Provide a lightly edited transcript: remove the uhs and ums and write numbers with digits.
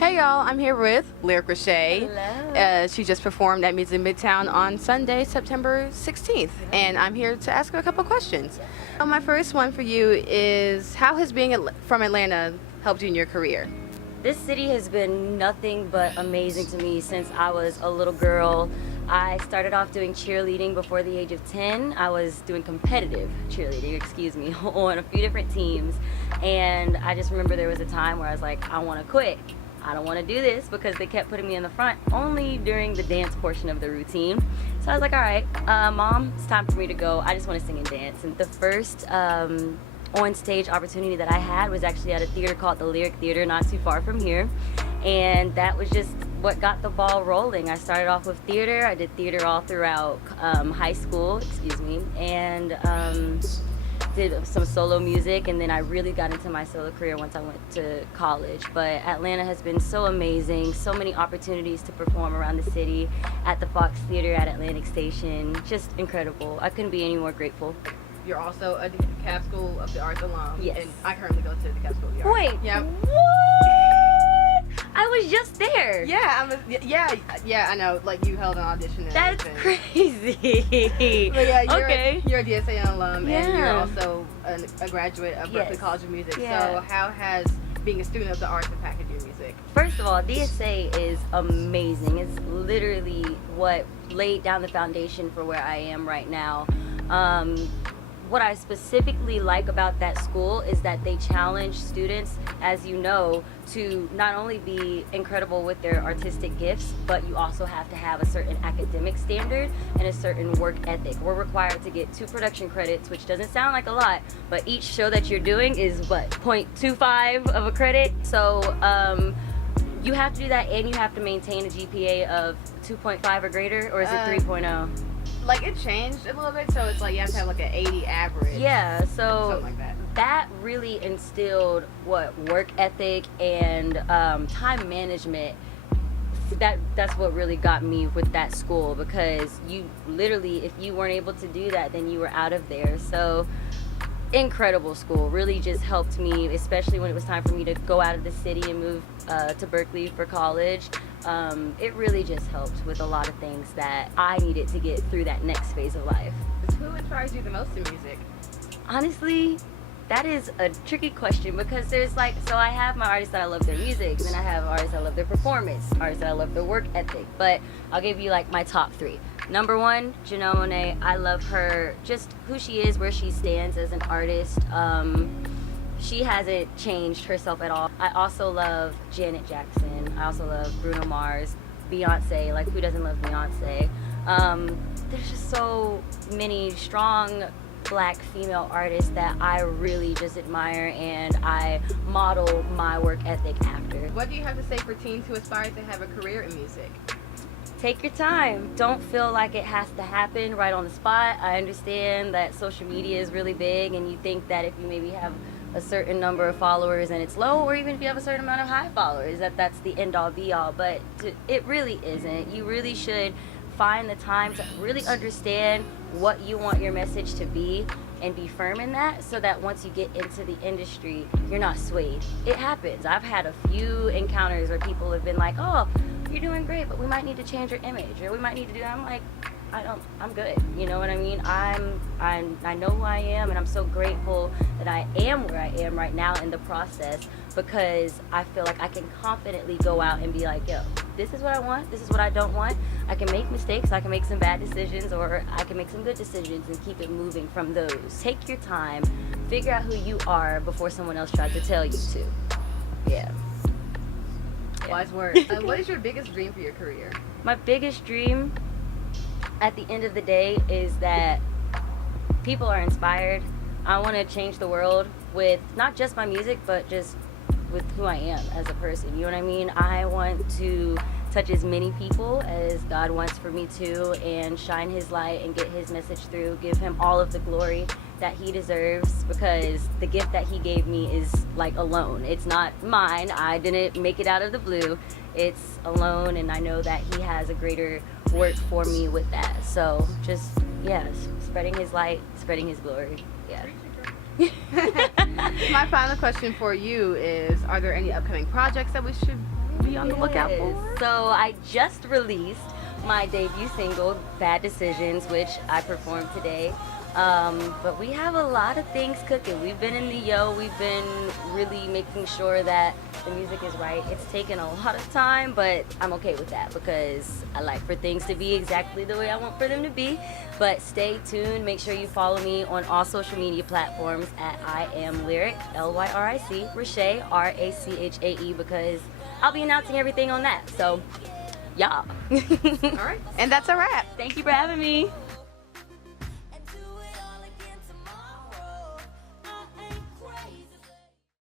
Hey y'all, I'm here with Lyric Rachae. Hello. She just performed at Music Midtown on Sunday, September 16th, and I'm here to ask her a couple questions. My first one for you is, how has being from Atlanta helped you in your career? This city has been nothing but amazing to me since I was a little girl. I started off doing cheerleading before the age of 10. I was doing competitive cheerleading, on a few different teams. And I just remember there was a time where I was like, I want to quit. I don't want to do this because they kept putting me in the front only during the dance portion of the routine. So I was like, all right, Mom, it's time for me to go. I just want to sing and dance. And the first on-stage opportunity that I had was actually at a theater called the Lyric Theater, not too far from here. And that was just what got the ball rolling. I started off with theater. I did theater all throughout high school, and did some solo music, and then I really got into my solo career once I went to college. But Atlanta has been so amazing, so many opportunities to perform around the city, at the VOX Theater at Atlantic Station, just incredible. I couldn't be any more grateful. You're also a DeKalb School of the Arts alum. Yes. And I currently go to DeKalb School of the Arts. Wait, Yeah. what? I was just there. Yeah, I know. Like, you held an audition and That's everything. crazy. But yeah, Okay. you're a DSA alum, and you're Yeah. also a graduate of Berkeley Yes. College of Music. Yeah. So how has being a student of the arts impacted your music? First of all, DSA is amazing. It's literally what laid down the foundation for where I am right now. What I specifically like about that school is that they challenge students, as you know, to not only be incredible with their artistic gifts, but you also have to have a certain academic standard and a certain work ethic. We're required to get 2 production credits, which doesn't sound like a lot, but each show that you're doing is what, 0.25 of a credit? So you have to do that, and you have to maintain a GPA of 2.5 or greater, or is it 3.0? Like, it changed a little bit, so it's like you have to have like an 80 average. Yeah, so Something like that. That really instilled work ethic and time management. That's what really got me with that school, because you literally, if you weren't able to do that, then you were out of there. So incredible school, really just helped me, especially when it was time for me to go out of the city and move to Berkeley for college. It really just helped with a lot of things that I needed to get through that next phase of life. Who inspires you the most in music? Honestly, that is a tricky question, because there's like, so I have my artists that I love their music, then I have artists that I love their performance, artists that I love their work ethic, but I'll give you like my top 3. Number 1, Janelle Monáe. I love her, just who she is, where she stands as an artist. She hasn't changed herself at all. I also love Janet Jackson. I also love Bruno Mars, Beyonce. Like, who doesn't love Beyonce? There's just so many strong Black female artists that I really just admire, and I model my work ethic after. What do you have to say for teens who aspire to have a career in music? Take your time. Don't feel like it has to happen right on the spot. I understand that social media is really big, and you think that if you maybe have a certain number of followers and it's low, or even if you have a certain amount of high followers, that's the end all be all. But it really isn't. You really should find the time to really understand what you want your message to be and be firm in that, so that once you get into the industry, you're not swayed. It happens. I've had a few encounters where people have been like, oh, you're doing great, but we might need to change your image, or we might need to do that. I'm like, I'm good. You know what I mean? I know who I am, and I'm so grateful that I am where I am right now in the process, because I feel like I can confidently go out and be like, yo, this is what I want, this is what I don't want. I can make mistakes, I can make some bad decisions, or I can make some good decisions and keep it moving from those. Take your time, figure out who you are before someone else tries to tell you to. Yeah. Wise words. What is your biggest dream for your career? My biggest dream at the end of the day is that people are inspired. I want to change the world with not just my music, but just with who I am as a person. You know what I mean? I want to touch as many people as God wants for me to, and shine his light and get his message through, give him all of the glory that he deserves, because the gift that he gave me is like alone. It's not mine. I didn't make it out of the blue. It's alone, and I know that he has a greater work for me with that. So just, yeah, spreading his light, spreading his glory. Yeah. My final question for you is, are there any upcoming projects that we should be on the lookout for? So I just released my debut single, Bad Decisions, which I performed today. But we have a lot of things cooking. We've been in the we've been really making sure that the music is right. It's taken a lot of time, but I'm okay with that because I like for things to be exactly the way I want for them to be. But stay tuned. Make sure you follow me on all social media platforms at I Am Lyric, Lyric, Rachae, Rachae, because I'll be announcing everything on that. So, yeah. All right. And that's a wrap. Thank you for having me.